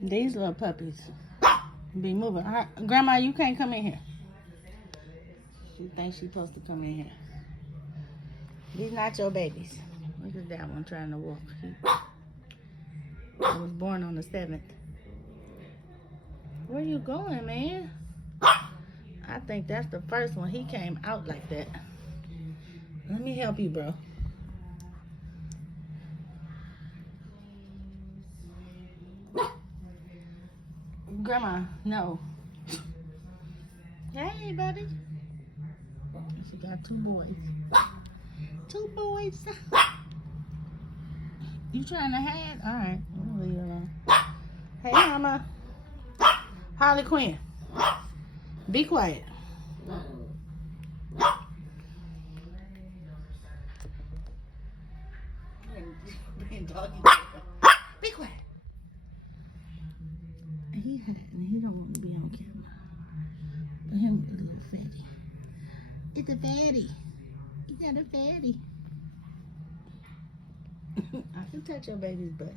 These little puppies be moving. Grandma, you can't come in here. She thinks she's supposed to come in here. These not your babies. Look at that one trying to walk. He was born on the 7th. Where you going, man? I think that's the first one. He came out like that. Let me help you, bro. Grandma, no. Hey, buddy. She got 2 boys. 2 boys. You trying to hide? All right. I'll leave you alone. Hey, Mama. Harley Quinn. Be quiet. Be quiet. He hiding. He don't want to be on camera. But him with a little fatty. It's a fatty. You got a fatty. I can touch your baby's butt.